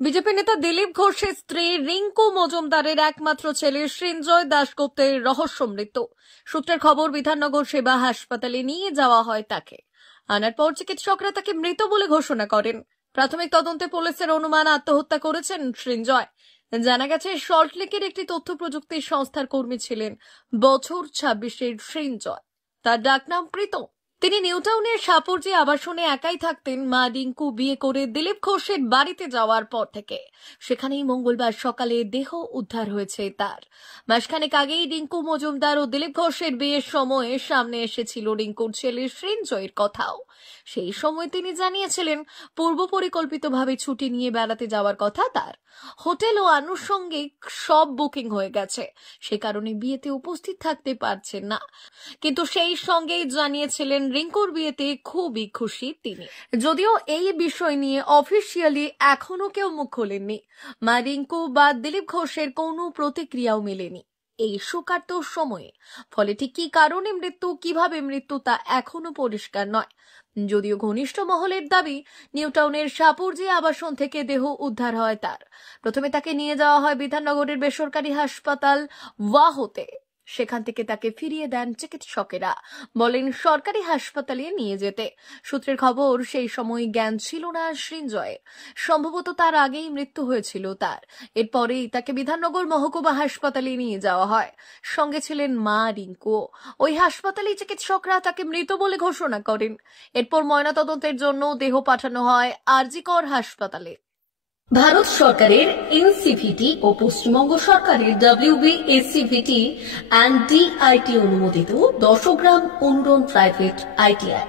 BJP নেতা দিলীপ ঘোষের স্ত্রী রিঙ্কু মজুমদারের একমাত্র ছেলে সৃঞ্জয় দাশগুপ্তের রহস্য মৃত্যু। সূত্রের খবর, বিধাননগর সেবা হাসপাতালে নিয়ে যাওয়া হয় তাকে। আনার পর চিকিৎসকরা তাকে মৃত বলে ঘোষণা করেন। প্রাথমিক তদন্তে পুলিশের অনুমান আত্মহত্যা করেছেন সৃঞ্জয়। জানা গেছে, সল্টলেকের একটি তথ্য প্রযুক্তি সংস্থার কর্মী ছিলেন বছর 26-এর সৃঞ্জয়। তার ডাকনাম প্রীত। তিনি নিউটাউনের সাপুরজি আবাসনে একাই থাকতেন। মা রিঙ্কু বিয়ে করে দিলীপ ঘোষের বাড়িতে যাওয়ার পর থেকে সেখানেই মঙ্গলবার সকালে দেহ উদ্ধার হয়েছে তার। মাসখানেক আগেই রিঙ্কু মজুমদার ও দিলীপ ঘোষের বিয়ের সময়ে সামনে এসেছিল রিঙ্কুর ছেলে সৃঞ্জয়ের কথাও। সেই সময় তিনি জানিয়েছিলেন, পূর্ব পরিকল্পিতভাবে ছুটি নিয়ে বেড়াতে যাওয়ার কথা তার। হোটেল ও আনুষঙ্গিক সব বুকিং হয়ে গেছে, সে কারণে বিয়েতে উপস্থিত থাকতে পারছেন না। কিন্তু সেই সঙ্গেই জানিয়েছিলেন, রিঙ্কুর বিয়েতে খুবই খুশি তিনি। যদিও এই বিষয় নিয়ে অফিসিয়ালি এখনো কেউ মুখ খোলেননি। মা রিঙ্কু বা দিলীপ ঘোষের কোনো প্রতিক্রিয়াও মেলেনি এই শোকার্ত সময়ে। ফলে ঠিক কি কারণে মৃত্যু, কিভাবে মৃত্যু, তা এখনো পরিষ্কার নয়। যদিও ঘনিষ্ঠ মহলের দাবি, নিউটাউনের সাপুরজি আবাসন থেকে দেহ উদ্ধার হয় তার। প্রথমে তাকে নিয়ে যাওয়া হয় বিধাননগরের বেসরকারি হাসপাতাল ওয়াহতে। সেখান থেকে তাকে ফিরিয়ে দেন চিকিৎসকেরা, বলেন সরকারি হাসপাতালে নিয়ে যেতে। সূত্রের খবর, সেই সময় জ্ঞান ছিল না সৃঞ্জয়ের। সম্ভবত তার আগেই মৃত্যু হয়েছিল তার। এরপরেই তাকে বিধাননগর মহকুমা হাসপাতালে নিয়ে যাওয়া হয়। সঙ্গে ছিলেন মা রিঙ্কু। ওই হাসপাতালে চিকিৎসকরা তাকে মৃত বলে ঘোষণা করেন। এরপর ময়নাতদন্তের জন্য দেহ পাঠানো হয় আরজিকর হাসপাতালে। ভারত সরকারের এনসিভিটি ও পশ্চিমবঙ্গ সরকারের WBSCVT অ্যান্ড DIT অনুমোদিত 10 গ্রাম অনুরণ প্রাইভেট ITI।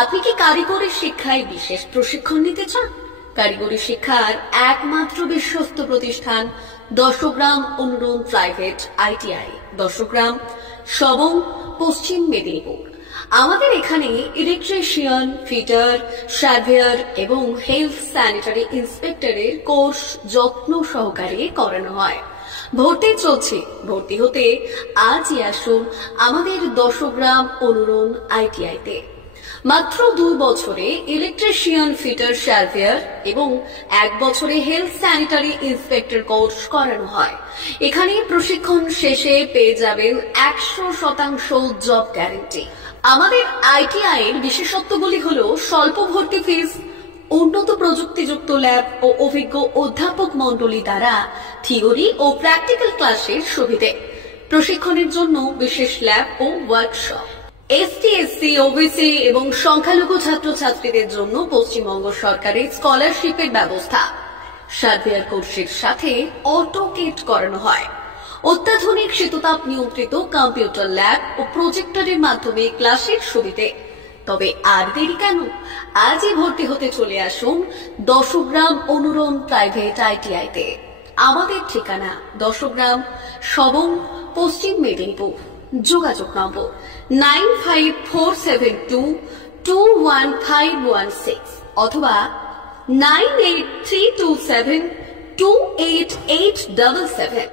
আপনি কি কারিগরি শিক্ষায় বিশেষ প্রশিক্ষণ নিতে চান? কারিগরি শিক্ষার একমাত্র বিশ্বস্ত প্রতিষ্ঠান 10 গ্রাম অনুরণ প্রাইভেট ITI, 10 গ্রাম, সবং, পশ্চিম মেদিনীপুর। আমাদের এখানে ইলেকট্রিশিয়ান, ফিটার, সার্ভেয়ার এবং হেলথ স্যানিটারি ইন্সপেক্টরের কোর্স যত্ন সহকারে করানো হয়। ভর্তি চলছে। ভর্তি হতে আজই আসুন আমাদের 10 গ্রাম অনুরণ ITI-তে। মাত্র 2 বছরে ইলেকট্রিশিয়ান, ফিটার, সার্ভেয়ার এবং 1 বছরে হেলথ স্যানিটারি ইন্সপেক্টর কোর্স করানো হয়। এখানে প্রশিক্ষণ শেষে পেয়ে যাবেন 100% জব গ্যারান্টি। আমাদের ITI এর বিশেষত্বগুলি হলো স্বল্প ভর্তি ফিস, উন্নত প্রযুক্তিযুক্ত ল্যাব ও অভিজ্ঞ অধ্যাপক মণ্ডলী দ্বারা থিওরি ও প্র্যাকটিক্যাল ক্লাসের সুবিধে, প্রশিক্ষণের জন্য বিশেষ ল্যাব ও ওয়ার্কশপ, ST, SC, OBC এবং সংখ্যালঘু ছাত্রছাত্রীদের জন্য পশ্চিমবঙ্গ সরকারের স্কলারশিপের ব্যবস্থা। সার্ভেয়ার কোর্সের সাথে অটোকেট করানো হয়। অত্যাধুনিক শীততাপ নিয়ন্ত্রিত কম্পিউটার ল্যাব ও প্রজেক্টরের মাধ্যমে ক্লাসের সুবিধে। তবে আর দেরি কেন? আজই ভর্তি হতে চলে আসুন 10 গ্রাম অনুরণ প্রাইভেট ITI-তে। আমাদের ঠিকানা 10 গ্রাম, সবং, পশ্চিম মেদিনীপুর। যোগাযোগ নম্বর 9547221516 অথবা 9832728877।